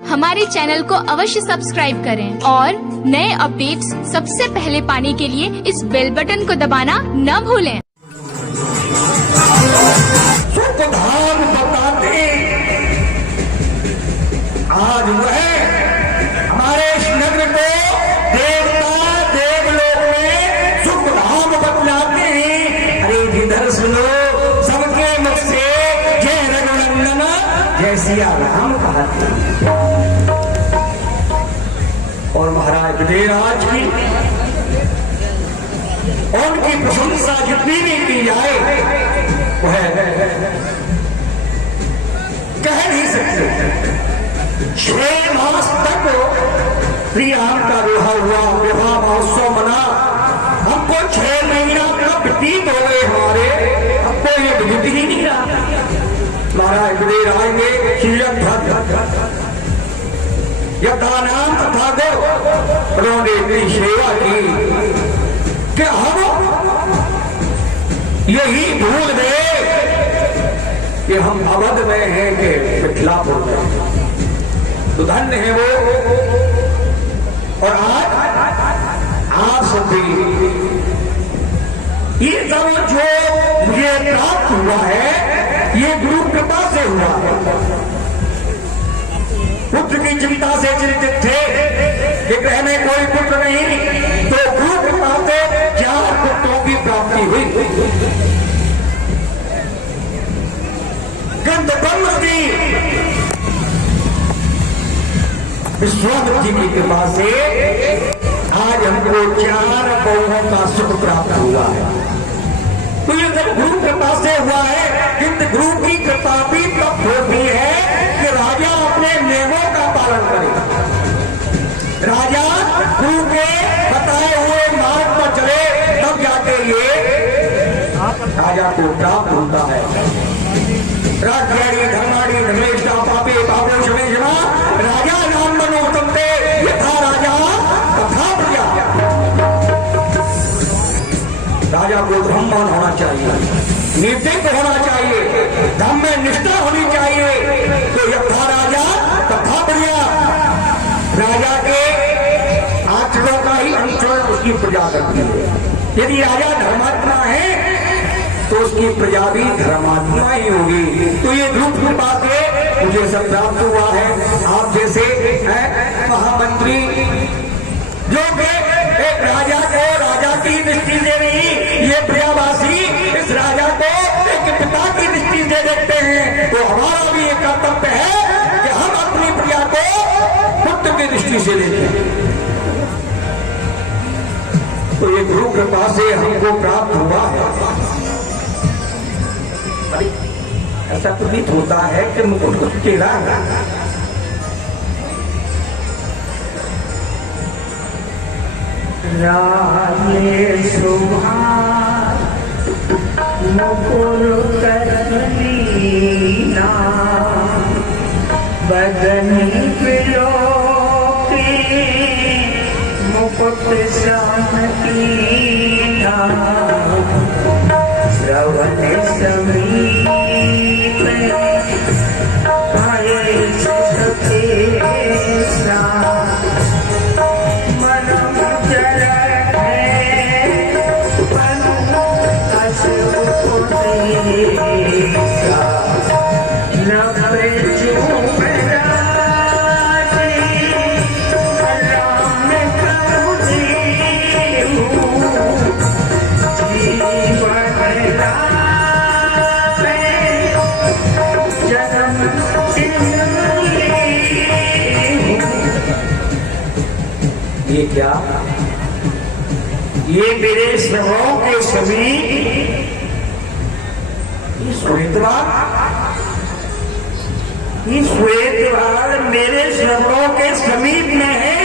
हमारे चैनल को अवश्य सब्सक्राइब करें और नए अपडेट्स सबसे पहले पाने के लिए इस बेल बटन को दबाना न भूलें। आज वह हमारे इस नगर को देवता देवलोक में सुख धाम बतलाते हैं। अरे इधर सुनो, सबके मुख से जय रघुनंदन जय सिया राम कहते हैं। और महाराज विजयराज की उनकी प्रशंसा जितनी भी की जाए वह कह नहीं सकते। 6 मास तक प्रियाम का विवाह हुआ, विवाह महोत्सव मना। हमको 6 महीना कब व्यतीत हो गए हमारे, हमको ये विदित ही नहीं रहा। महाराज विजयराज ने शीलन यथा नाम तथा गो उन्होंने इतनी सेवा की कि हम यही भूल गए कि हम अवध में हैं कि मिथिलापुर में। तो धन्य है वो। और आज आप सब ये सब जो मुझे प्राप्त हुआ है ये गुरु कृपा से हुआ है। पुत्र की चिंता से चिंतित थे कि ग्रह में कोई पुत्र नहीं, तो गुरु कृपा से 4 पुत्रों की प्राप्ति हुई। गंध ब्रह्म की विश्वामित्र जी की कृपा से आज हमको 4 बहुओं का सुख प्राप्त हुआ है। तो ये सब गुरु कृपा से हुआ है। किंतु गुरु की कृपा भी तब होती है कि राजा अपने नियमों का पालन करे। राजा गुरु के बताए हुए मार्ग पर चले, तब जाके ये राजा को प्राप्त होता है। राजधानी धर्माणी धर्मेष्ठा पापे पापो शमे जमा राजा नाम बनो तमते यथा राजा तथा प्रजा। राजा को धर्मवान होना चाहिए, निर्भीक होना चाहिए, धर्म में निष्ठा होनी चाहिए। तो यथा राजा तथा प्रजा, राजा के आचरण का ही अनुसरण उसकी प्रजा करती है। यदि राजा धर्मात्मा है तो उसकी प्रजा भी धर्मात्मा ही होगी। तो ये ध्रुव कृपा से मुझे सब प्राप्त हुआ है। आप जैसे महामंत्री जो कि एक राजा को राजा की दृष्टि से नहीं, ये प्रजावासी इस राजा को एक पिता की दृष्टि से देखते हैं। तो हमारा भी एक कर्तव्य है कि हम अपनी प्रजा को पुत्र की दृष्टि से देखें। तो ये गुरु कृपा से हमको प्राप्त हुआ है। ऐसा तो नहीं होता है कि मुकुट कुछ टेढ़ा है। राधे सुभाष मुकुर करलीना बदनी पिलोके मुकुट शांतिना श्रवण समीप आये सखेसा मनम जल है पनु अशुभ देसा न प्रचु राम प्रभु ये क्या, ये मेरे श्रवणों के समीप श्वेतवाल मेरे श्रवणों के समीप में है।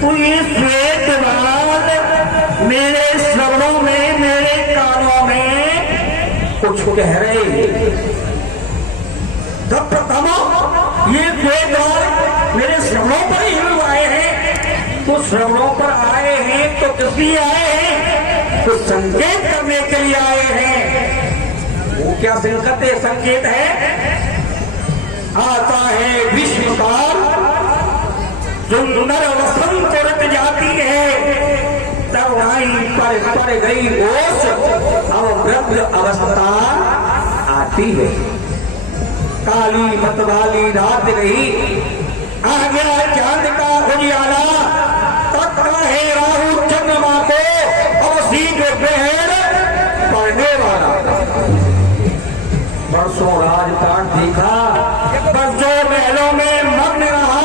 तो ये श्वेतवाल मेरे श्रवणों में, मेरे कानों में कुछ कह रहे हैं। तब प्रथम ये श्वेतवाल मेरे श्रवणों पर ही आए हैं। तो श्रवणों पर आए हैं तो किस लिए आए हैं? तो संकेत करने के लिए आए हैं। वो क्या संकेत है? आता है ग्रीष्मकाल, सुंदर वसंत रुत जाती है, तब आई पर पड़ गई ओस, अब वृद्ध अवस्था आती है। काली मतवाली रात गई, आ गया चांद का उजियाला, तत्का है राहु चंद्रमा को अब सीध ग्रहण पड़ने वाला। बरसों राजकाट देखा, बरसों महलों में मग्न रहा,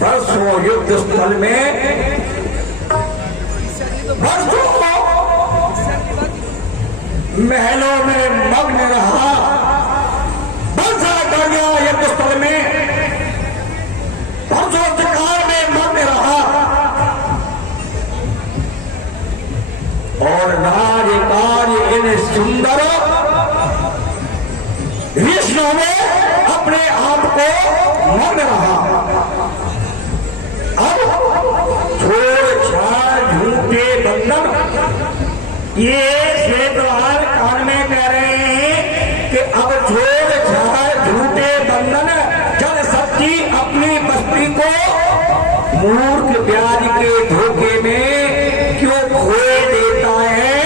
बरसों युद्ध स्थल में, बरसों महलों में मग्न रहा, बरसा कर गया युद्ध स्थल में, बरसों शिकार में मग्न रहा, और राज कार्य इन सुंदर कृष्णों में अपने आप को मग्न रहा। अब छोड़ छाड़ झूठे बंधन, ये श्वेतवाल कान में कह रहे हैं कि अब छोड़ छाड़ झूठे बंधन, जब सच्ची अपनी बस्ती को मूर्ख ब्याज के धोखे में क्यों खोए देता है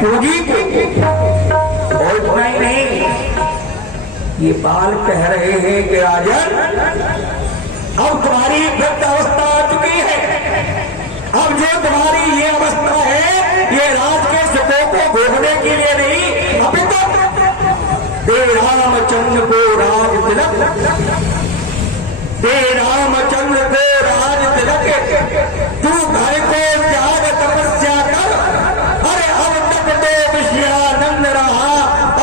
पूंजी को। और इतना ही नहीं, ये बाल कह रहे हैं कि राजन अब तुम्हारी वृद्ध अवस्था आ चुकी है, अब जो तुम्हारी ये अवस्था है ये राज के सुखों को भोगने के लिए नहीं, अभी तक दे रामचंद्र को राज तिलक, दे रामचंद्र को राज तिलक, तू घर को त्याग तपस्या कर, अरे अब तक तो विषयानंद रहा,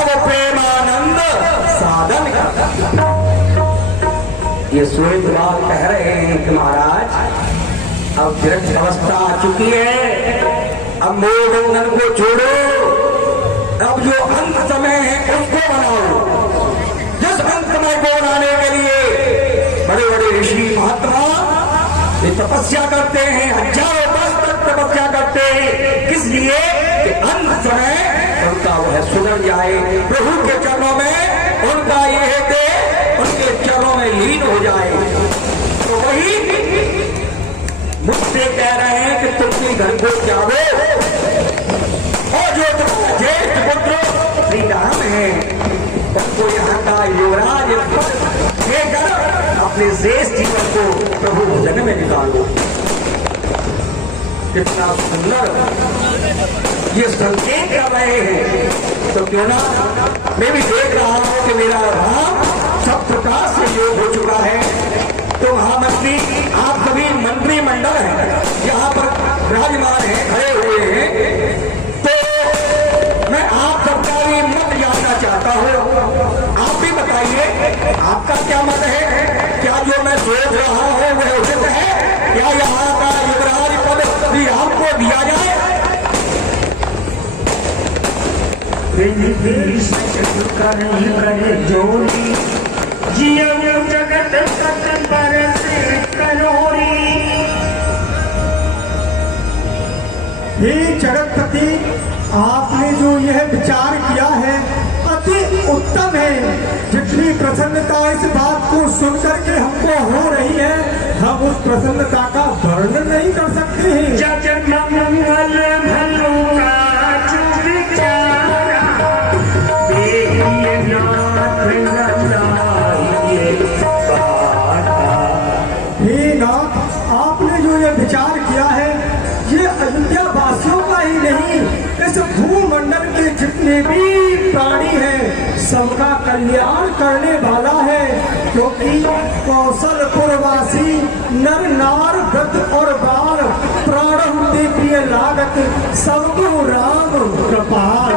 अब प्रेमानंद साधन कर। ये सूर्यवाल कह रहे हैं कि महाराज अब वृद्ध अवस्था आ चुकी है, अब मोह बंधन को छोड़ो, अब जो अंत समय है उसको बनाओ। जिस अंत समय को बनाने के लिए बड़े बड़े ऋषि महात्मा ये तपस्या करते हैं, हजारों वर्ष तक तपस्या करते हैं, किस लिए कि अंत समय उनका वह सुधर जाए, प्रभु के चरणों में उनका यह दे उनके चरणों में लीन हो जाए। तो वही मुझसे कह रहे हैं कि तुम भी घर को जाओ, और जो तुम्हारा ज्येष्ठ पुत्र श्री राम है उनको यहाँ का युवराज देकर अपने शेष जीवन को प्रभु भजन में निकालो। कितना सुंदर ये संकेत कर रहे हैं। तो क्यों ना मैं भी देख रहा हूं कि मेरा राम सब प्रकार से योग हो चुका है। तो महामंत्री आप सभी मंत्रिमंडल हैं, यहाँ पर विराजमान हैं, खड़े हुए हैं, तो मैं आप सबका भी मत जानना चाहता हूँ। आप भी बताइए आपका क्या मत है, क्या जो मैं सोच रहा हूँ वह उचित है, क्या यहाँ का युवराज पद श्री राम को दिया जाए? करे जोड़ी जियो जगत पर से करोड़ी। हे जगतपति, आपने जो यह विचार किया है अति उत्तम है। जितनी प्रसन्नता इस बात को सुनकर के हमको हो रही है, हम उस प्रसन्नता का वर्णन नहीं कर सकते हैं। जग मंगल भलो का जो विचारा, देखिए नाथ नंदाइए बाता। हे नाथ, आपने जो ये विचार किया है ये अयोध्या वासियों का ही नहीं, इस भूमंडल के जितने भी प्राणी हैं सबका कल्याण करने वाला है। क्योंकि कौशलपुरवासी नर नार वृद्ध और बाल प्राण प्रिय लागत सबको राम कृपाल।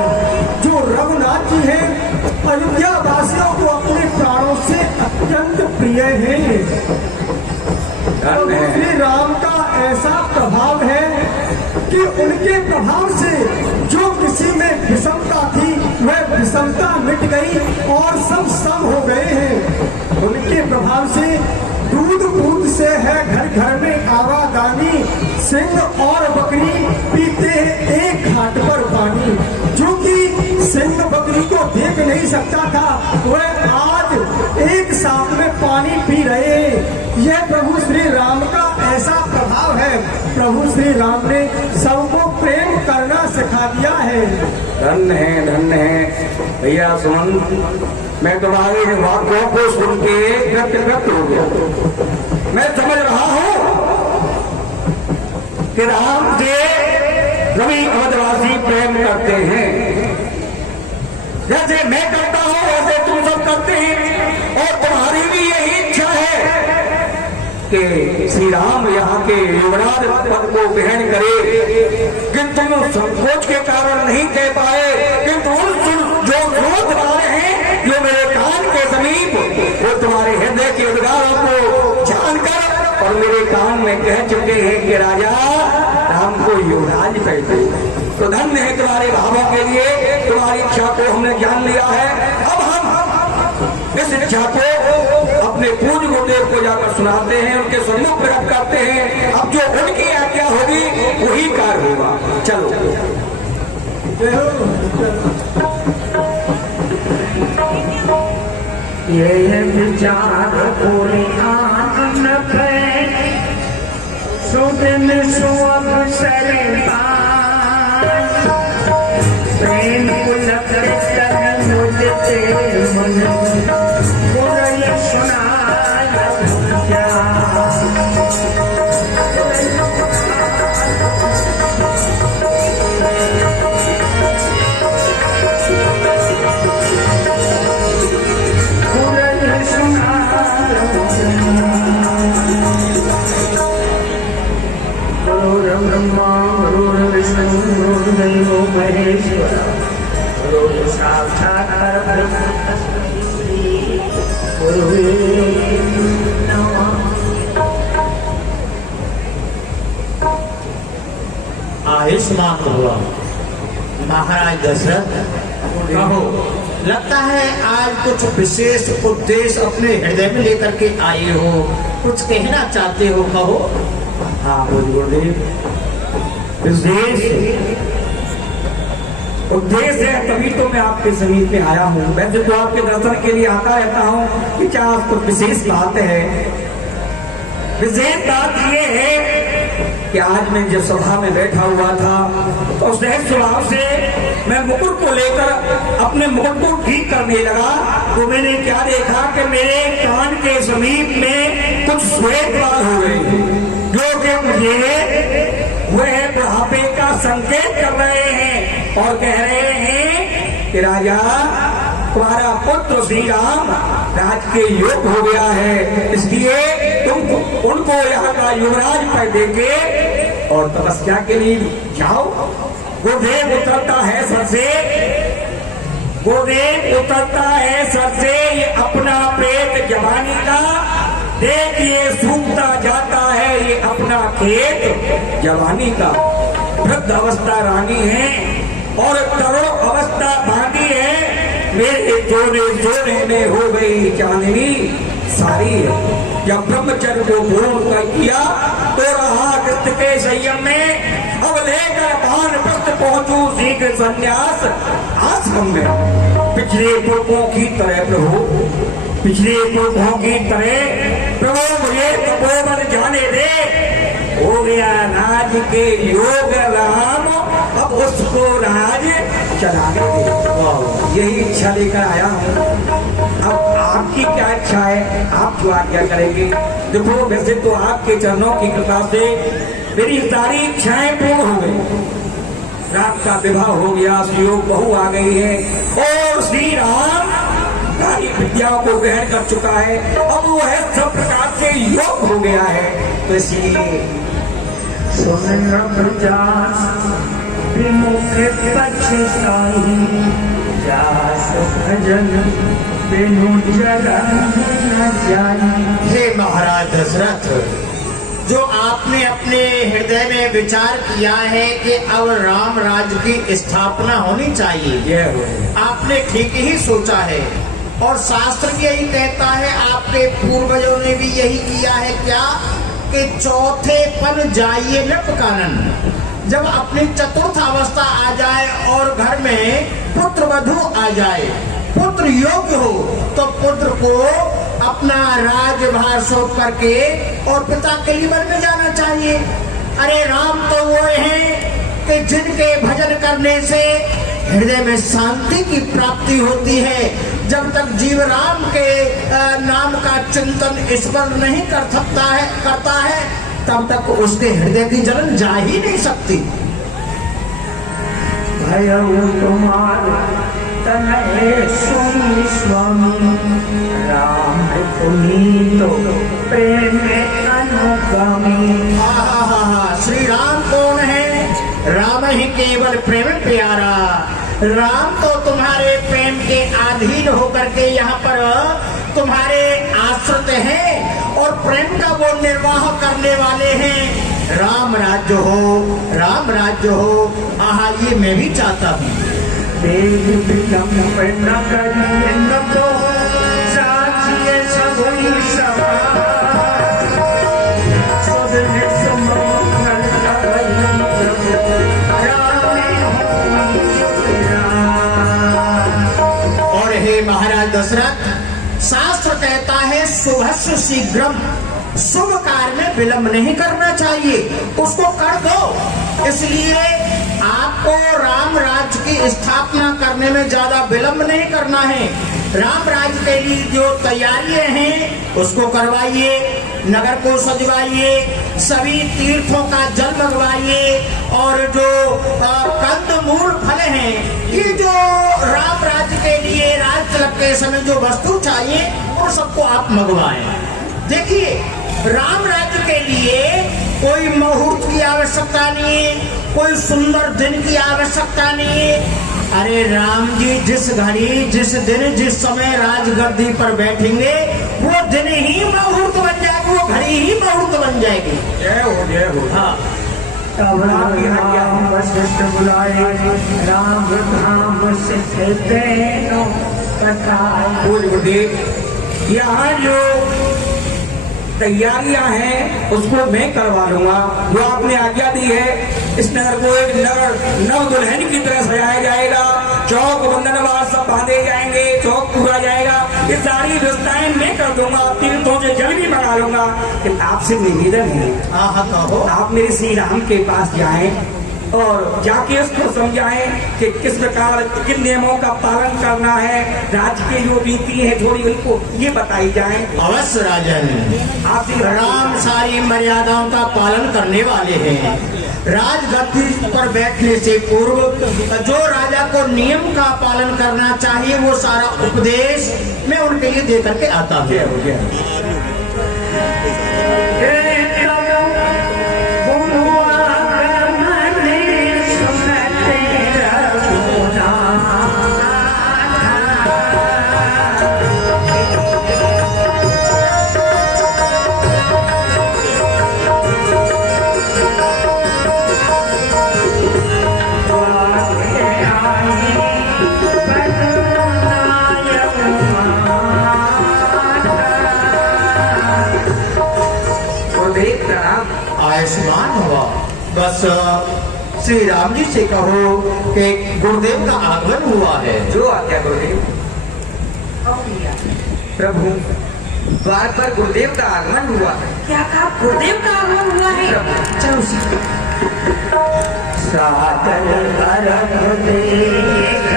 जो रघुनाथ जी हैं अयोध्या वासियों को अपने प्राणों से अत्यंत प्रिय हैं। श्री राम का ऐसा प्रभाव है कि उनके प्रभाव से जो किसी में विषमता थी वह विषमता मिट गई और सब सम हो गए हैं। उनके प्रभाव से दूध बूंद से है घर घर में आवादानी, सिंह और बकरी पीते हैं एक घाट पर पानी। जो कि सिंह बकरी को देख नहीं सकता था, वह आज एक सांप में पानी पी रहे। यह प्रभु श्री राम का ऐसा प्रभाव है। प्रभु श्री राम ने सबको प्रेम करना सिखा दिया है। धन्य है भैया सुमन, मैं तुम्हारे वाक्यों को सुन के व्यक्त हो गया। मैं समझ रहा हूँ कि राम से सभी अवधवासी प्रेम करते हैं, जैसे मैं करता हूँ वैसे तुम सब करते हैं, और तुम्हारी भी यही इच्छा है कि श्री राम यहाँ के युवराज पद को ग्रहण करे, किंतु संकोच के कारण नहीं कह पाए। किंतु जो सोच वाले हैं, जो मेरे कान के समीप, वो तुम्हारे हृदय के उद्गारों को जानकर और मेरे कान में कह चुके हैं कि राजा राम को युवराज कहते हैं। तो धन्य है तुम्हारे भावों के लिए, तुम्हारी इच्छा को हमने जान लिया है। अब हम इस इच्छा को अपने पूज्य गुरुदेव को जाकर सुनाते हैं, उनके सम्मुख प्रकट करते हैं। अब जो उनकी आज्ञा होगी वही कार्य होगा। चलो ये विचार पूरी आनंद है, सुदिन सुअवसर प्रेम पुलक तन मुझते मन गुरु सुना ब्रह्मा गुरु विष्णु गुरु देवो महेश्वर गुरु साक्षात् परब्रह्म गुरुवे नमः। आयुष्मान हुआ महाराज दशरथ, कहो लगता है आज कुछ विशेष उद्देश्य अपने हृदय में लेकर के आए हो, कुछ कहना चाहते हो, कहो। हाँ गुरुदेव, उद्देश्य है, तभी तो मैं आपके समीप में आया हूँ। वैसे तो आपके दर्शन के लिए आता रहता हूँ कि क्या कुछ विशेष बात है। विशेष बात ये है कि आज मैं जिस सभा में बैठा हुआ था, तो सहज स्वभाव से मैं मुकुट को लेकर अपने मुकुट को ठीक करने लगा, तो मैंने क्या देखा कि मेरे कान के समीप में कुछ श्वेत बाल हो गए, जो कि मुझे वह बुढ़ापे का संकेत कर रहे हैं और कह रहे हैं कि राजा तुम्हारा पुत्र श्री राम राज के योग हो गया है, इसलिए तुम उनको यहाँ का युवराज पद देके और तपस्या के लिए जाओ। गुरुदेव उतरता है सर से, गुरुदेव उतरता है सर से, ये अपना पेट जवानी का देखिए सूखता जाता है, ये अपना खेत जवानी का। वृद्ध अवस्था रानी है और तरुण अवस्था बांधी है, मेरे जोड़े जोड़े में हो गई चांदनी सारी है। जब ब्रह्मचर्य को पूर्ण कर किया तो रहा कृष्ण के संयम में, अब लेकर वानप्रस्थ पहुंचू शीघ्र संन्यास आश्रम में। पिछले पुरखों की तरह प्रभु, पिछले पुरखों की तरह प्रभु मुझे तपोवन जाने दे, हो गया राज के योग राम, अब उसको राज चलाने दे। यही इच्छा लेकर आया हूँ। अब आपकी क्या इच्छा है, आप जो आज्ञा करेंगे। देखो वैसे तो आपके चरणों की कृपा से मेरी सारी इच्छाएं पूर्ण हो गई। रात का विवाह हो गया, सुयोग बहू आ गई है और श्री राम सारी विद्याओं को ग्रहण कर चुका है, अब वो है सब प्रकार से योग हो गया है। तो इसलिए विमुख पछताई जास भजन बिनु चरण न जाई। हे महाराज दशरथ, जो आपने अपने हृदय में विचार किया है कि अब राम राज्य की स्थापना होनी चाहिए, आपने ठीक ही सोचा है। और शास्त्र यही कहता है, आपके पूर्वजों ने भी यही किया है क्या कि चौथे पन जाइए न पकानन, जब अपनी चतुर्थ अवस्था आ जाए और घर में पुत्र वधू आ जाए, पुत्र योग्य हो, तो पुत्र को अपना राजभार सौंप करके और पिता के लिए वन में जाना चाहिए। अरे राम तो वो हैं कि जिनके भजन करने से हृदय में शांति की प्राप्ति होती है। जब तक जीव राम के नाम का चिंतन स्मरण नहीं करता है तब तक उसके हृदय की जलन जा ही नहीं सकती। भयउ कुमार तनय सुनि स्वामी, राम पुनीतो प्रेम अनुगामी। श्री राम कौन है? राम ही केवल प्रेम प्यारा। राम तो तुम्हारे प्रेम के अधीन होकर के यहाँ पर तुम्हारे आश्रित हैं और प्रेम का वो निर्वाह करने वाले हैं। राम राज्य हो, राम राज्य हो, आहा ये मैं भी चाहता हूँ। और हे महाराज दशरथ, शास्त्र कहता है शुभस्य शीघ्रम, शुभ कार्य में विलंब नहीं करना चाहिए, उसको कर दो। इसलिए आपको राम राज्य की स्थापना करने में ज्यादा विलंब नहीं करना है। राम राज्य के लिए जो तैयारियां हैं उसको करवाइए, नगर को सजवाइए, सभी तीर्थों का जल मंगवाइए और जो कंद मूल फल हैं, ये जो राम राज्य के लिए राज तिलक के समय जो वस्तु चाहिए वो सबको आप मंगवाएं। देखिए, राम राज्य के लिए कोई मुहूर्त की आवश्यकता नहीं है, कोई सुंदर दिन की आवश्यकता नहीं है। अरे राम जी जिस घड़ी, जिस दिन, जिस समय राजगद्दी पर बैठेंगे वो दिन ही मुहूर्त बन जाएगी, वो घड़ी ही मुहूर्त बन जाएगी। जय हो, जय हो। हाँ, तब राम वशिष्ठ बुलाए, राम धाम से तेनो कथा। गुरुदेव, यहाँ जो तैयारियां हैं उसको मैं करवा लूंगा, जो आपने आज्ञा दी है। इस नगर को एक नव दुल्हन की तरह सजाया जाएगा, चौक बंधनवार सब बांधे जाएंगे, चौक पूरा जाएगा, ये सारी व्यवस्थाएं मैं कर दूंगा, तीर्थों से जल भी मंगा लूंगा। लेकिन आपसे निवेदन है, आप मेरे श्री राम के पास जाएं और जाके उसको समझाएं कि किस प्रकार किन नियमों का पालन करना है, राज्य की जो रीति है थोड़ी उनको ये बताई जाए। अवश्य राजन, आप राम सारी मर्यादाओं का पालन करने वाले हैं। राजगद्दी पर बैठने से पूर्व जो राजा को नियम का पालन करना चाहिए वो सारा उपदेश मैं उनके लिए दे करके आता हूँ। आयुष्मान हुआ। बस श्री राम जी से कहो कि गुरुदेव का आगमन हुआ है। जो आज्ञा गुरुदेव। प्रभु, द्वार पर गुरुदेव का आगमन हुआ है। क्या कहा? गुरुदेव का आगमन हुआ है? चलो सादर करब देख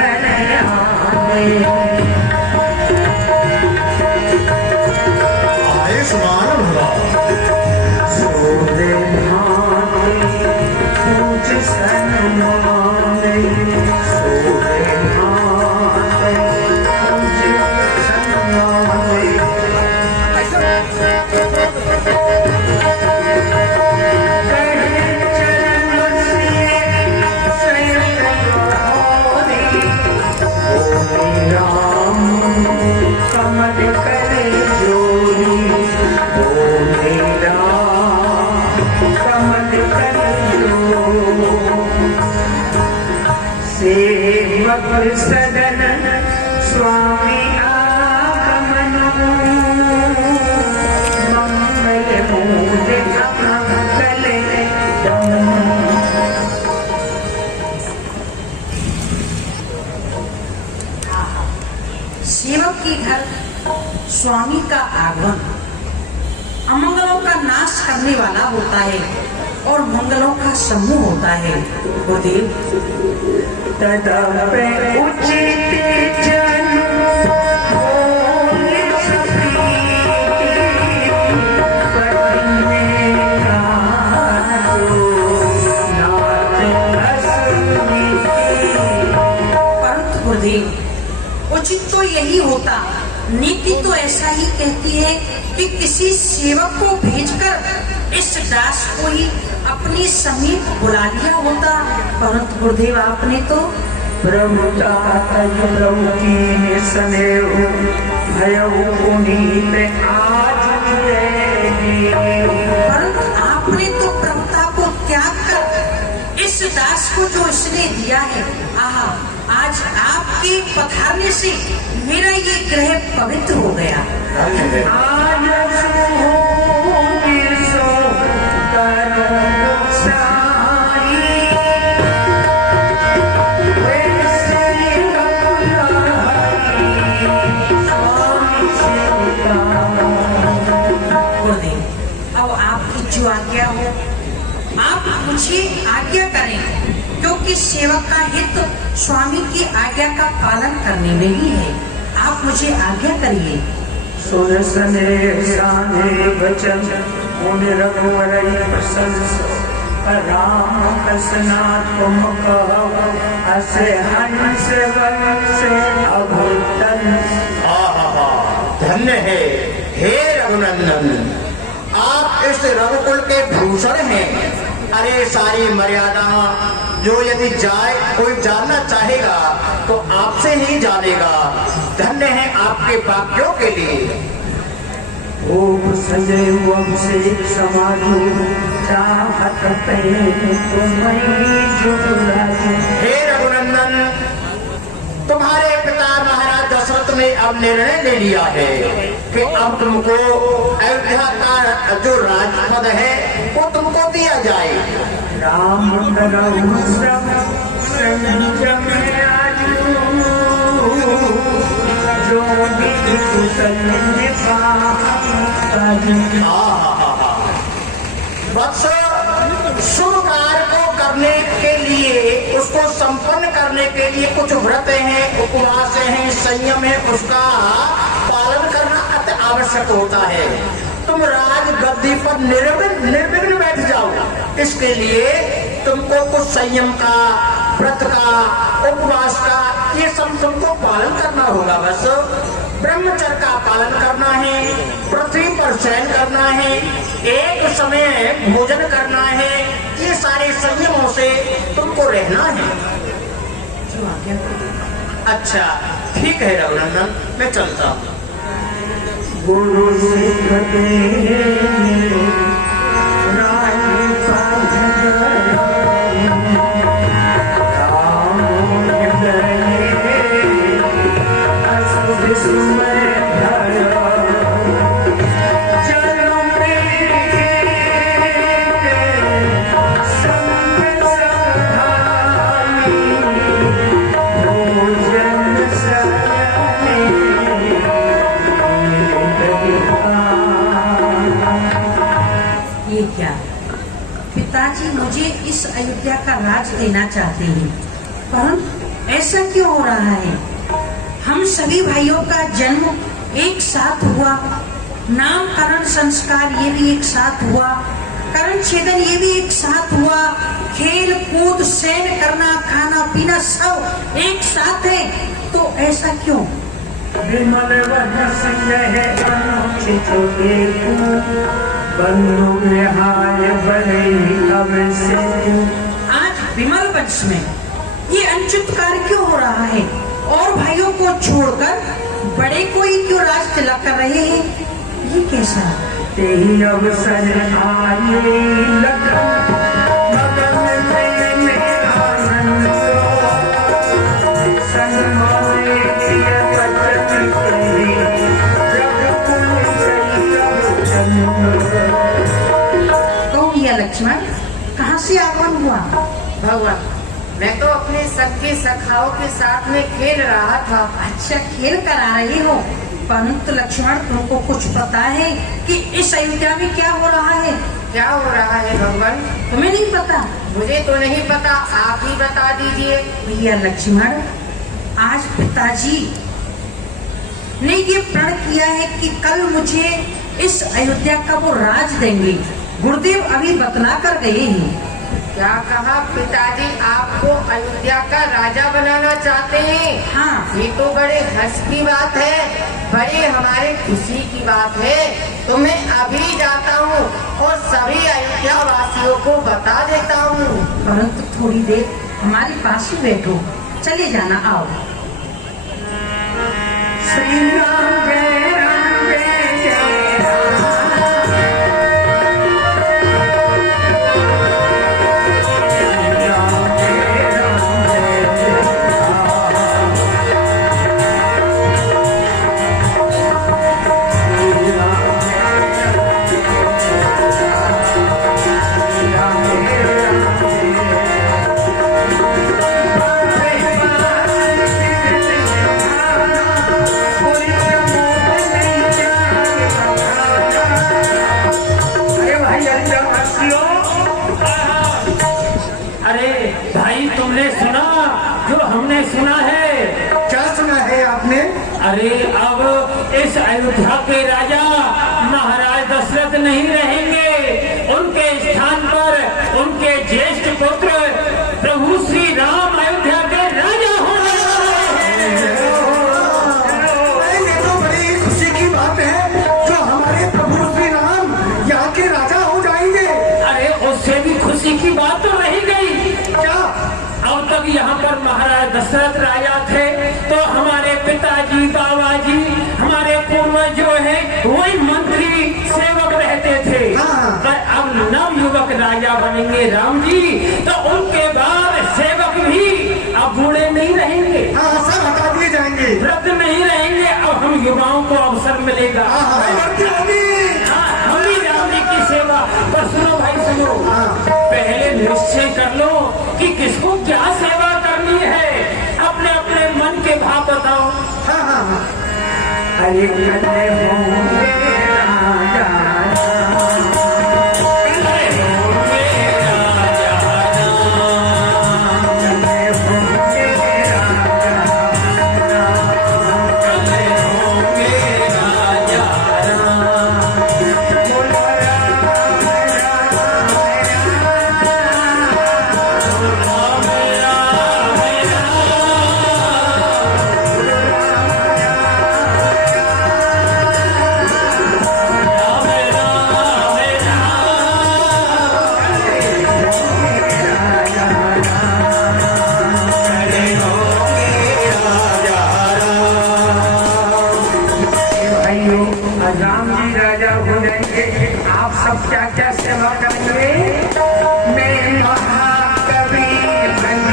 आयुष्मान हुआ। सदन स्वामी आगमन, मंगल मूल मंगल के घर स्वामी का आगमन अमंगलों का नाश करने वाला होता है और मंगलों का समूह होता है। गुरुदेव, तदपे उचित जन बोले सभी पढ़ने का नाथ असली। परंतु गुरुदेव, उचित तो यही होता, नीति तो ऐसा ही कहती है कि किसी सेवक को भेजकर इस दास को ही अपने समीप बुला लिया होता। परंतु गुरुदेव, आपने तो प्रभुता प्रभु की स्नेह भयउ पुनीत आज परंतु आपने तो प्रभुता को त्याग कर इस दास को जो इसने दिया है, आहा, आज आपके पधारने से मेरा ये ग्रह पवित्र हो गया। आज सो करो साई गुरुदेव, अब आपकी जो आज्ञा हो आप मुझे आज्ञा करें, क्योंकि सेवक का हित स्वामी की आज्ञा का पालन करने में ही है। आप मुझे आज्ञा करिए। सुन सने साने वचन मुनि रघुवर प्रशंस राम कसना तुम कहो असे हंस वंश अभूतन। धन्य है हे रघुनंदन, आप इस रघुकुल के भूषण हैं। अरे सारी मर्यादा जो यदि जाए कोई जानना चाहेगा तो आपसे ही जानेगा। धन्य है आपके वाक्यों के लिए। ओम संजय वंशे समाजो चाहत पे तुम्हें जुड़ाए। हे रघुनंदन, तुम्हारे पिता महाराज दशरथ ने अब निर्णय ले लिया है कि अब तुमको अयोध्या का जो राजपद है वो तुमको दिया जाए। राम करऊ सब संजम आजू जो भी कुशल वत्स, शुभ कार्य को करने के लिए, उसको संपन्न करने के लिए कुछ व्रत हैं, उपवास हैं, संयम है, उसका पालन करना अति आवश्यक होता है। तुम राज गद्दी पर निर्विघ्न बैठ जाओ, इसके लिए तुमको कुछ संयम का, व्रत का, उपवास का, ये सब तुमको पालन करना होगा। बस ब्रह्मचर्य का पालन करना है, पृथ्वी पर शयन करना है, एक समय भोजन करना है, ये सारे संयमों से तुमको रहना है। अच्छा ठीक है रघुनंदन, मैं चलता हूँ। गुरु सिख पिताजी मुझे इस अयोध्या का राज देना चाहते हैं, परंतु ऐसा क्यों हो रहा है? हम सभी भाइयों का जन्म एक साथ हुआ, नामकरण संस्कार ये भी एक साथ हुआ, करण छेदन ये भी एक साथ हुआ, खेल कूद शयन करना खाना पीना सब एक साथ है, तो ऐसा क्यों? विमल वर्ण संजय अनुचित बंधु विहाय बड़े कब से। आज विमल वंश में ये अनुचित कार्य क्यों हो रहा है और भाइयों को छोड़कर बड़े को ही क्यों राज तिलक कर रहे हैं? ये कैसा? तेही अवसर आए लगन मगन में आनंद सन्माने किया वचन तेरी रघुकुल कौन यह लक्ष्मण, कहाँ से आगमन हुआ? भगवान, मैं तो अपने सखी सखाओं के साथ में खेल रहा था। अच्छा खेल कर आ रही हो, परंतु लक्ष्मण, तुमको कुछ पता है कि इस अयोध्या में क्या हो रहा है? क्या हो रहा है भगवान? तुम्हें नहीं पता? मुझे तो नहीं पता, आप ही बता दीजिए। भैया लक्ष्मण, आज पिताजी ने ये प्रण किया है कि कल मुझे इस अयोध्या का वो राज देंगे। गुरुदेव अभी बतला कर गए हैं। क्या कहा पिताजी? आपको अयोध्या का राजा बनाना चाहते हैं? हाँ। ये तो बड़े हर्ष की बात है, बड़े हमारे खुशी की बात है। तो मैं अभी जाता हूँ और सभी अयोध्या वासियों को बता देता हूँ। परंतु थोड़ी देर हमारे पास ही बैठो, चले जाना। आओ। श्री राम जय राम जय जय राम। अरे भाई, तुमने सुना जो हमने सुना है? क्या सुना है आपने? अरे अब इस अयोध्या के राजा महाराज दशरथ नहीं रहेंगे। उनके स्थान पर उनके ज्येष्ठ पुत्र प्रभु श्री राम अयोध्या के राजा होने वाले हैं। ये तो बड़ी खुशी की बात है, जो हमारे प्रभु श्री राम यहाँ के राजा हो जाएंगे। अरे उससे भी खुशी की बात तो रही गई। क्या? अब तक यहाँ पर महाराज दशरथ राजा थे, तो हमारे पिताजी, बाबाजी, हमारे पूर्वज जो है वही मंत्री सेवक रहते थे। हाँ। पर अब नव युवक राजा बनेंगे राम जी, तो उनके बाद सेवक भी अब बूढ़े नहीं रहेंगे। हाँ, सब हटा दिए जाएंगे। वृद्ध नहीं रहेंगे। अब हम युवाओं को अवसर मिलेगा। हाँ, हम भी राम जी की सेवा। पर सुनो भाई, सुनो, पहले निश्चय कर लो कि किसको क्या सेवा करनी है। अपने अपने मन के भाव बताओ। हाँ हाँ हाँ। अरे कन्ने होंगे राजा, राम जी राजा हो जाएंगे। आप सब क्या क्या सेवा करेंगे? मैं महाकवि बन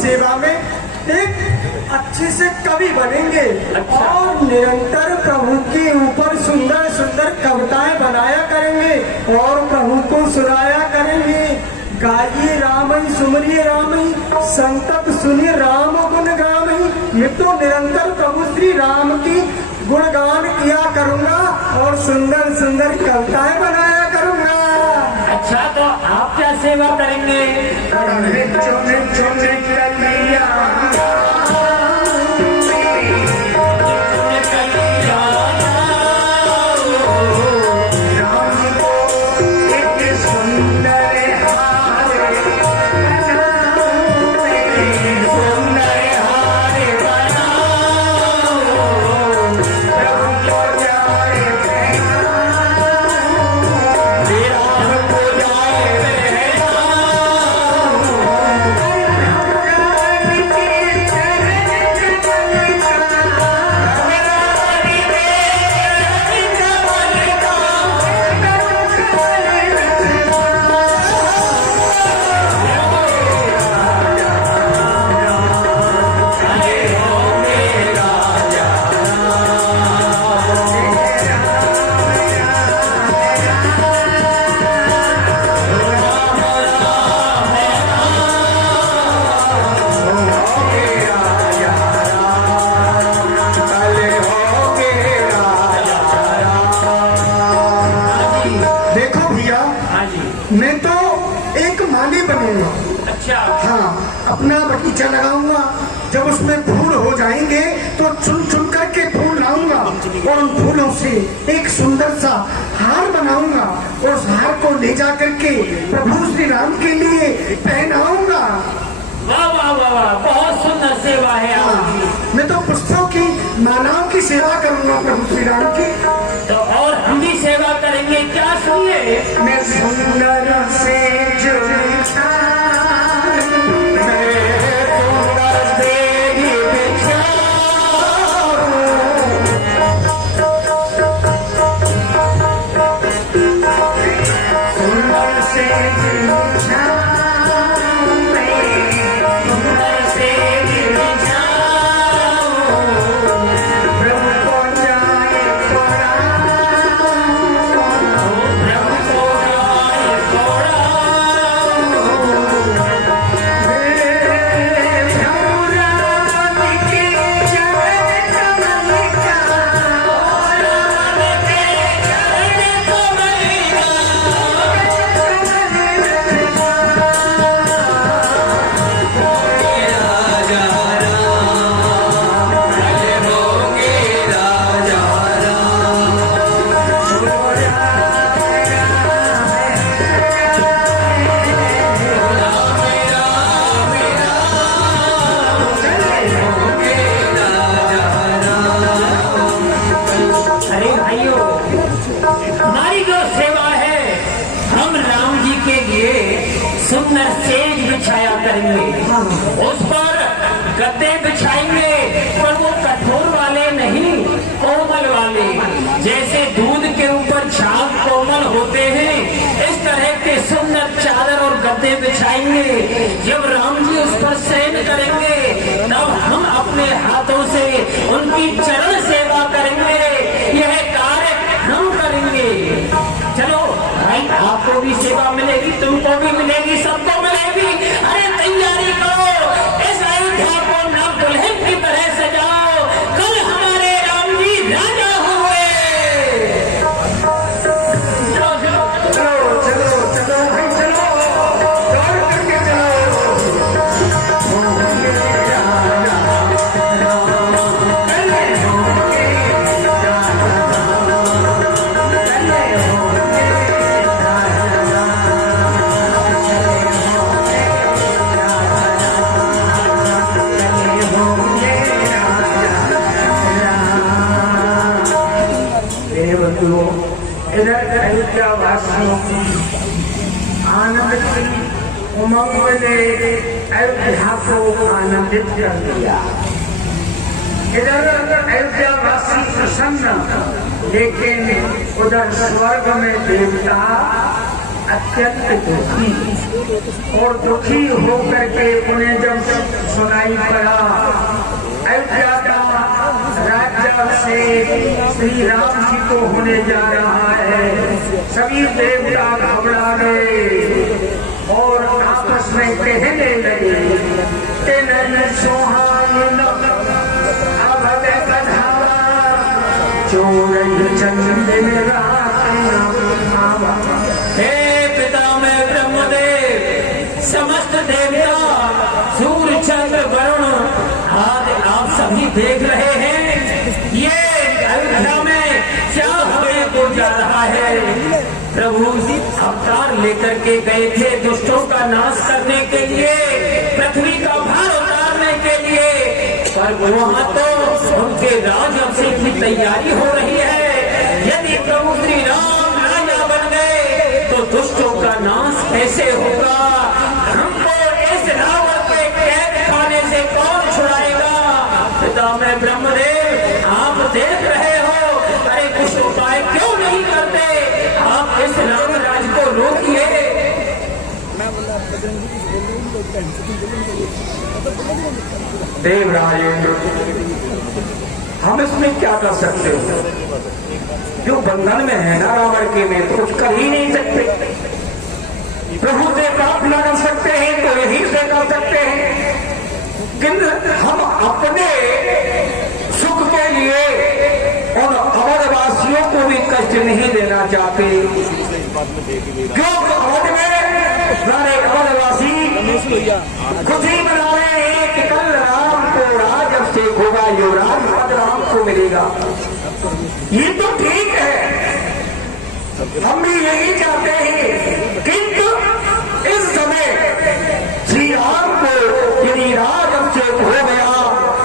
सेवा में एक अच्छे से कवि बनेंगे। अच्छा। और निरंतर प्रभु के ऊपर सुंदर सुंदर कविताएं बनाया करेंगे और प्रभु को सुनाया करेंगे। गाइए रामई सुमरिए रामई, संतत सुनिए राम गुण गामई। ये तो निरंतर प्रभु श्री राम की गुणगान किया करूंगा और सुंदर सुंदर कविताएं बनाया करूंगा। अच्छा तो आप क्या सेवा करेंगे? चुन चुन कलिया मैं तो एक माली बनूंगा। अच्छा। हाँ, अपना बगीचा लगाऊंगा। जब उसमें फूल हो जाएंगे तो चुन चुन करके फूल लाऊंगा और उन फूलों से एक सुंदर सा हार बनाऊंगा और उस हार को ले जा करके प्रभु श्री राम के लिए पहनाऊंगा। वाह वाह वाह वाह, बहुत सुंदर सेवा है आपकी। मैं तो पुष्पों की मालाओं की सेवा करूंगा प्रभु श्री राम की। तो और हम भी सेवा करेंगे, क्या सुनिए? मैं सुंदर से सुंदर सेज बिछाया करेंगे, उस पर गद्दे बिछाएंगे, पर वो कठोर वाले नहीं, कोमल वाले। जैसे दूध के ऊपर झाग कोमल होते हैं, इस तरह के सुंदर चादर और गद्दे बिछाएंगे। जब राम जी उस पर शयन करेंगे तब हम अपने हाथों से उनकी चरण सेवा करेंगे। यह कार्य हम करेंगे। चलो भाई, आपको भी सेवा मिलेगी, तुमको भी मिलेगी, सबको मिलेगी। अरे तैयारी करो, इस अयोध्या को नव दुल्हन की तरह सजाओ। कल हमारे राम जी राजा हुए। चलो चलो चलो चलो चलो भाई, चलो दौड़ करके इधर अयोध्या वासियों की आनंद की उमंग ने अयोध्या को आनंदित कर दिया। इधर अयोध्या वासी प्रसन्न, लेकिन उधर स्वर्ग में देवता अत्यंत दुखी, और दुखी होकर के उन्हें जब सुनाई पड़ा अयोध्या का राज्य से श्री राम जी को होने जा रहा है, सभी देवता घबरा गए और आपस में कहने लगे कि सोहान अब चोर चंद हे पिता समस्त देवता, सूर्य, चंद्र, वरुण आदि आप सभी देख रहे हैं ये अयोध्या में क्या होने को जा रहा है। प्रभु अवतार लेकर के गए थे दुष्टों का नाश करने के लिए, पृथ्वी का भार उतारने के लिए, पर वहाँ तो उनके राजअभिषेक की तैयारी हो रही है। यदि प्रभु श्री राम राजा बन गए तो दुष्टों का नाश कैसे होगा? हमको इस रावण के कैद खाने से कौन छुड़ाएगा? पिता में ब्रह्मदेव आप देख रहे हो, अरे कुछ उपाय क्यों नहीं करते? आप इस राम राज को रोकिए। देवराजेंद्र, हम इसमें क्या कर सकते हो? जो बंधन में है ना रावण के, में तो कुछ कर ही नहीं सकते। प्रभु से प्रार्थना कर सकते हैं तो यही से कर सकते हैं, किंतु हम अपने सुख के लिए और अवधवासियों को भी कष्ट नहीं देना चाहते। क्योंकि अवध में सारे अवधवासी खुशी मना रहे हैं कि कल राम को राजअभिषेक होगा, युवराज पद राम को मिलेगा। ये तो ठीक है, हम भी यही चाहते हैं, किंतु इस समय श्री राम को यदि राजअभिषेक हो गया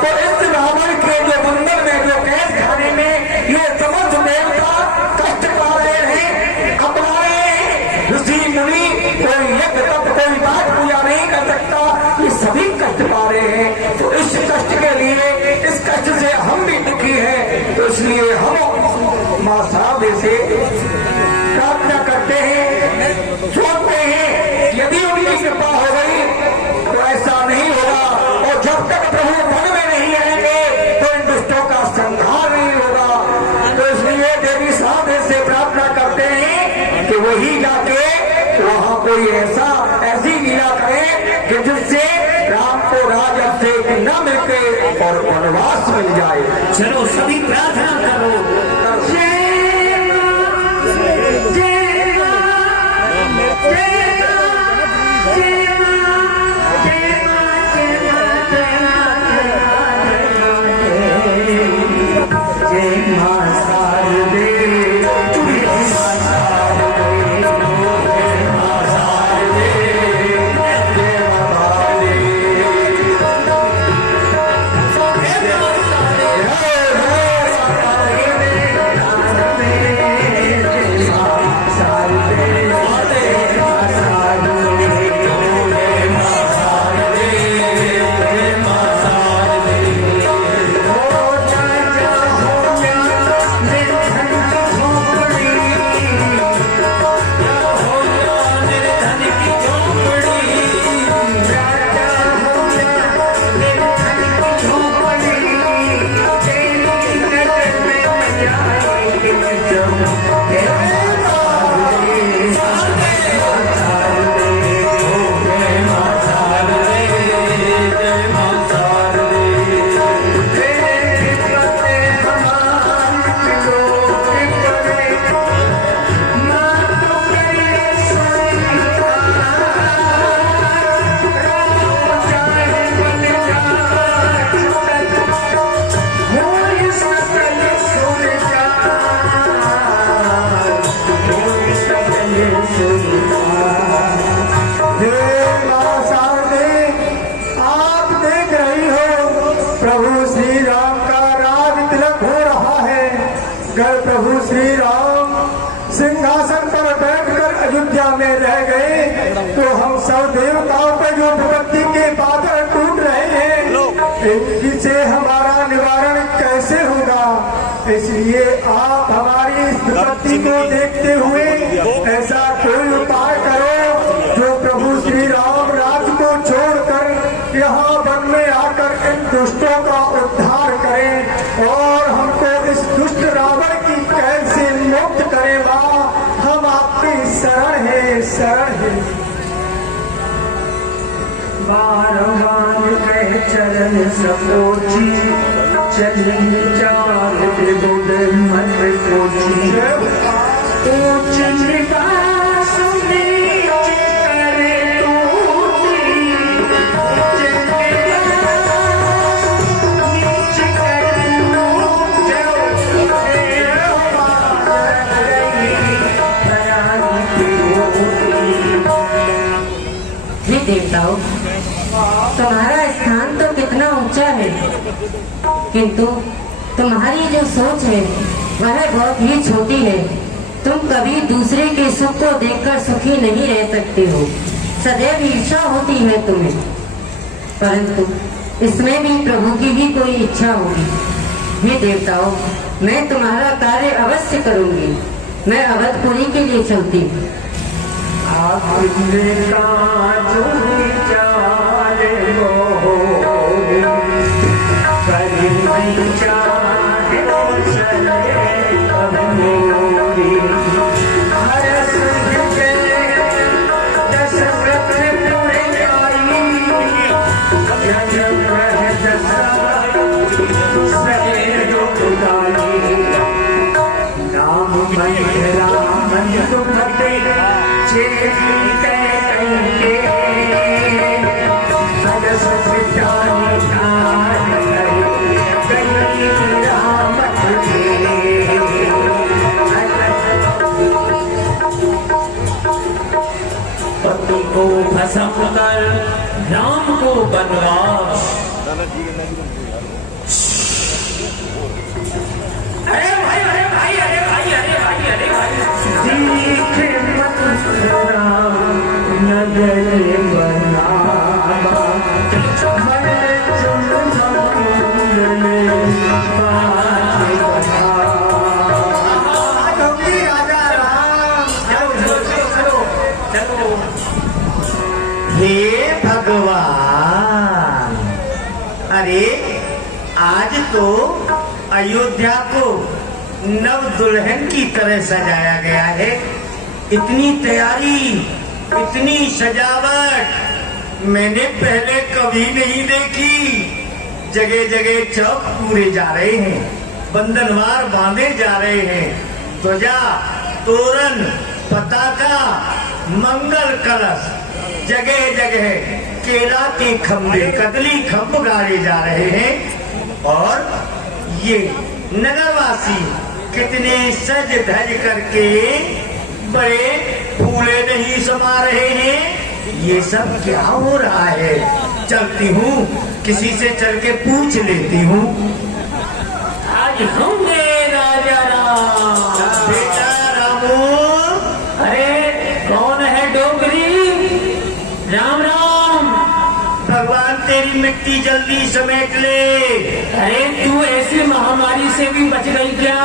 तो इस रावण के जो मंदिर में जो कैद खाने में ये समस्त देवता कष्ट पा रहे हैं, अपना रहे हैं। ऋषि मुनि कोई यज्ञ तप कोई पाठ पूजा नहीं कर सकता, ये सभी कष्ट पा रहे हैं। तो इस कष्ट के लिए, इस कष्ट से हम भी दुखी हैं, तो इसलिए हम मां शारदे से प्रार्थना करते हैं, सोचते हैं यदि उनकी कृपा हो गई तो ऐसा नहीं होगा, और जब तक प्रभु वन में नहीं आएंगे तो इन दुष्टों का संहार नहीं होगा। तो इसलिए देवी शारदे से प्रार्थना करते हैं कि वही जाके वहां कोई ऐसी लीला करे कि जिससे राम को राजअभिषेक न मिलके और वनवास मिल जाए। चलो सभी प्रार्थना करो। प्रभु श्री राम सिंहासन पर बैठकर अयोध्या में रह गए तो हम सब देवताओं पे जो विपत्ति के बादल टूट रहे हैं इनसे हमारा निवारण कैसे होगा। इसलिए आप हमारी इस विपत्ति को देखते हुए ऐसा कोई उपाय करो जो प्रभु श्री राम राज को छोड़कर यहाँ वन में आकर इन दुष्टों का उद्धार करें और हमको इस दुष्ट रावण की कैद से मुक्त करें। माँ हम आपकी शरण है, शरण है। बारमान के चरण सपोची चली चार बुद मन पोची ऊंच निवास में करे तू देवताओं, तुम्हारा स्थान तो कितना ऊंचा है, किंतु तुम्हारी जो सोच है वह बहुत ही छोटी है। तुम कभी दूसरे के सुख को देखकर सुखी नहीं रह सकते हो, सदैव ईर्ष्या होती है तुम्हें। परंतु इसमें भी प्रभु की ही कोई इच्छा होगी। हे देवताओं, मैं तुम्हारा कार्य अवश्य करूंगी। मैं अवधपुरी के लिए चलती हूँ। पति को भस्म कर राम को बनवास। अरे भाई, अरे भाई, अरे भाई, अरे भाई, अरे भाई, दिखे मत राम नगर बनावा, मन चुन मंगले बाजे बधावा। राजा राम, चलो चलो चलो चलो। हे भगवान, अरे आज तो अयोध्या को नव दुल्हन की तरह सजाया गया है। इतनी तैयारी, इतनी सजावट मैंने पहले कभी नहीं देखी। जगह जगह चौक पूरे जा रहे हैं, बंधनवार बांधे जा रहे हैं, ध्वजा, तोरण, पताका, मंगल कलश, जगह जगह केला के खंभे, कदली खंभ गाड़े जा रहे हैं। और ये नगरवासी कितने सज धज करके बड़े फूले नहीं समा रहे हैं। ये सब क्या हो रहा है? चलती हूँ, किसी से चल के पूछ लेती हूँ। आज होंगे राजा राम। बेटा रामू, अरे कौन है डोगरी? राम राम। भगवान तेरी मिट्टी जल्दी समेट ले। अरे तू ऐसी महामारी से भी बच गई क्या?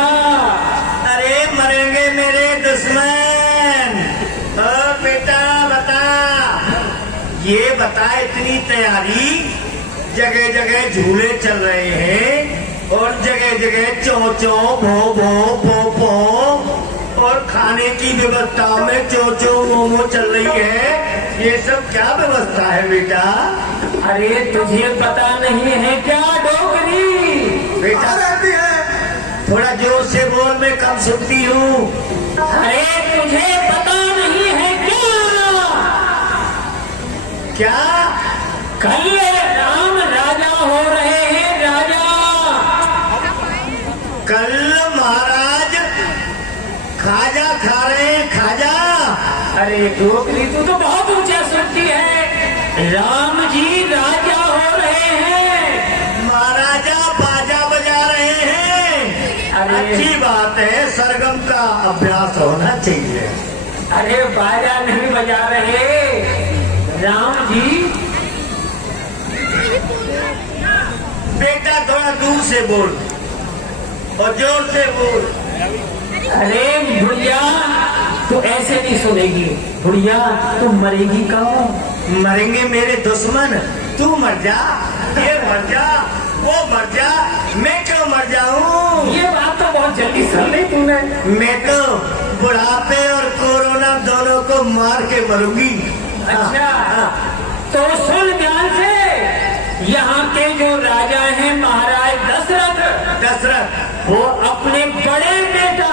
अरे मरेंगे मेरे दुश्मन। बेटा बता, ये बता, इतनी तैयारी, जगह जगह झूले चल रहे हैं और जगह जगह चौ चौ भो भो पो पो, और खाने की व्यवस्था में चो चो मोमो चल रही है। ये सब क्या व्यवस्था है बेटा? अरे तुझे पता नहीं है क्या डोगरी? बेटा रहती है, थोड़ा जोर से बोल, मैं कम सुनती हूँ। अरे तुझे पता नहीं है क्या? कल राम राजा हो रहे हैं, राजा। कल महाराज खाजा खा रहे हैं, खाजा। अरे डोगरी तू तो बहुत ऊंचा सुनती है। राम जी राजा हो रहे हैं, महाराजा बाजा बजा रहे हैं। अच्छी बात है, सरगम का अभ्यास होना चाहिए। अरे बाजा नहीं बजा रहे राम जी। बेटा थोड़ा दूर से बोल और जोर से बोल। अरे बुढ़िया तू ऐसे नहीं सुनेगी। बुढ़िया तू मरेगी कब? मरेंगे मेरे दुश्मन। तू मर जा, ये मर जा, वो मर जा, मैं क्यों मर जाऊं? ये बात तो बहुत जल्दी सुन ली तूने। मैं तो बुढ़ापे और कोरोना दोनों को मार के मरूंगी। अच्छा तो सुन ध्यान से, यहाँ के जो राजा हैं महाराज दशरथ, वो अपने बड़े बेटा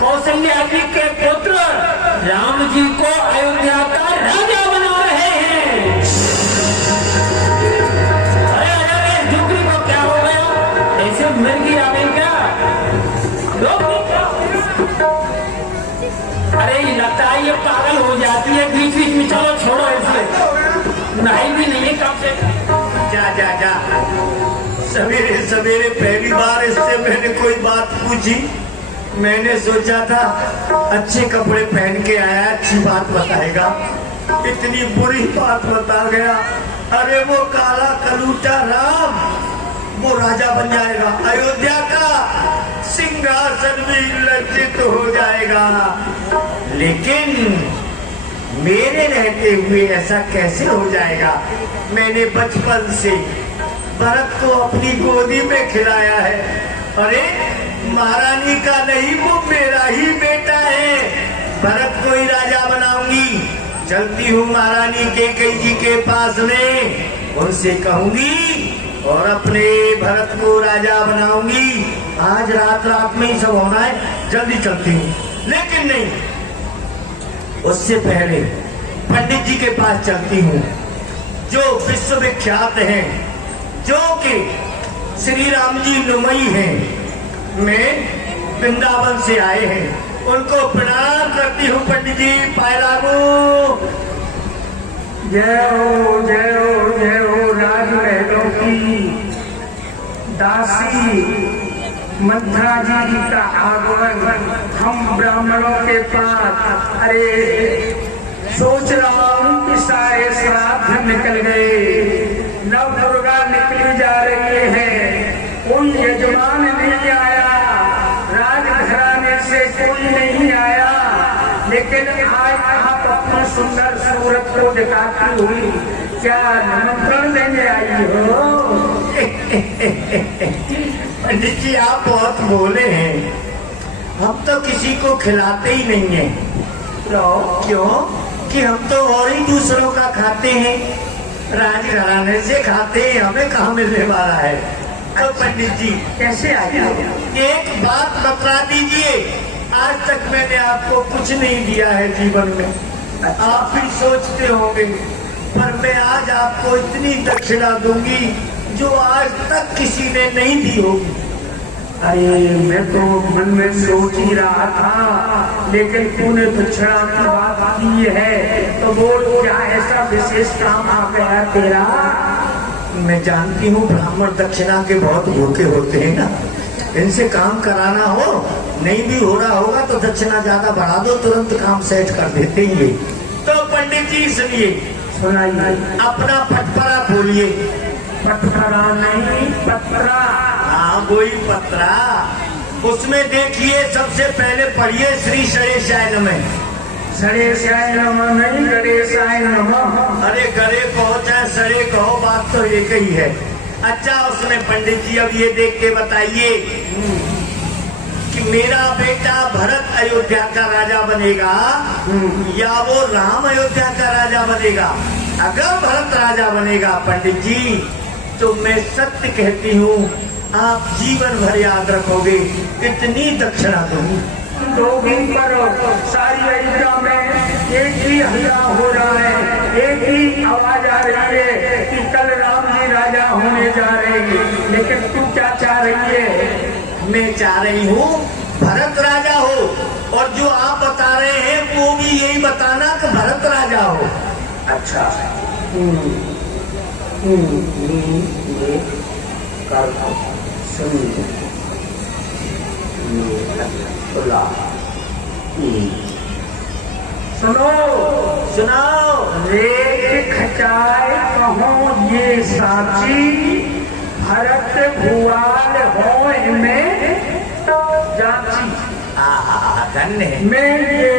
कौशल्या जी के पुत्र राम जी को अयोध्या का राजा बना रहे हैं। अरे डोगरी को क्या हो गया? ऐसे मिर्गी आ गई क्या? अरे लगता है ये पागल हो जाती है बीच बीच में। चलो छोड़ो ऐसे। नहाई भी नहीं है कब से। जा जा जा, सवेरे सवेरे पहली बार इससे मैंने कोई बात पूछी। मैंने सोचा था अच्छे कपड़े पहन के आया, अच्छी बात बताएगा, इतनी बुरी बात बता गया। अरे वो काला कलूटा राम, वो राजा बन जाएगा, अयोध्या का सिंहासन भी लज्जित हो जाएगा। लेकिन मेरे रहते हुए ऐसा कैसे हो जाएगा? मैंने बचपन से भरत को अपनी गोदी में खिलाया है। अरे महारानी का नहीं, वो मेरा ही बेटा है। भरत को ही राजा बनाऊंगी। चलती हूँ महारानी कैकेयी जी के पास में, उनसे कहूंगी और अपने भरत को राजा बनाऊंगी। आज रात में ही सब होना है, जल्दी चलती हूँ। लेकिन नहीं, उससे पहले पंडित जी के पास चलती हूँ, जो विश्वविख्यात हैं, जो कि श्री राम जी नुमई हैं, में वृंदावन से आए हैं। उनको प्रणाम करती हूँ। पंडित जी पाए लागू। जय हो जय हो जय हो। राजमहलों की दासी मंथरा जी का आगमन हम ब्राह्मणों के पास। अरे सोच रहा हूँ कि सारे श्राद्ध निकल गए, नव दुर्गा निकली जा रही है, कोई यजमान नहीं आया, राजघराने से कोई नहीं आया। लेकिन आज आप अपनी सुंदर सूरत को दिखाती हुई क्या निमंत्रण देने आई हो? पंडित जी आप बहुत भोले हैं, हम तो किसी को खिलाते ही नहीं है। क्यों? कि हम तो और ही दूसरों का खाते हैं, राजघराने से खाते हैं, हमें कहाँ मिलने वाला है। तो पंडित जी कैसे आ गया? एक बात बता दीजिए, आज तक मैंने आपको कुछ नहीं दिया है जीवन में। आप भी सोचते होंगे, पर मैं आज आपको इतनी दक्षिणा दूंगी जो आज तक किसी ने नहीं दी होगी। अरे मैं तो मन में सोच ही रहा था, लेकिन तूने दक्षिणा की बात की है तो बोल, क्या ऐसा विशेष काम आ गया तेरा? मैं जानती हूँ ब्राह्मण दक्षिणा के बहुत भूखे होते हैं ना, इनसे काम कराना हो, नहीं भी हो रहा होगा तो दक्षिणा ज्यादा बढ़ा दो, तुरंत काम सेट कर देते हैं। तो पंडित जी सुनिए, सुनाइए। अपना पटपरा खोलिए। पटरा नहीं, पत्रा। हाँ वही पत्रा, उसमें देखिए सबसे पहले पढ़िए श्री गणेशाय नमः। गणेशाय नमः नहीं, गणेशाय नमः। अरे गणे कहो चाहे सड़े कहो, बात तो एक ही है। अच्छा उसमें पंडित जी अब ये देख के बताइए कि मेरा बेटा भरत अयोध्या का राजा बनेगा या वो राम अयोध्या का राजा बनेगा? अगर भरत राजा बनेगा पंडित जी, तो मैं सत्य कहती हूँ आप जीवन भर याद रखोगे, इतनी दक्षिणा दूंगी। तो भी पर सारी अयोध्या में एक ही हल्ला हो रहा है, एक ही आवाज आ रही है कि कल राम जी राजा होने जा रहे हैं। लेकिन तू क्या चाह रही है? मैं चाह रही हूँ भरत राजा हो, और जो आप बता रहे हैं वो भी यही बताना कि भरत राजा हो। अच्छा ये कर सुनिए, सुनो सुनाओ। रेख खचाए कहो ये साची, भरत भुआल हो में जाची। धन्य है। मैं ये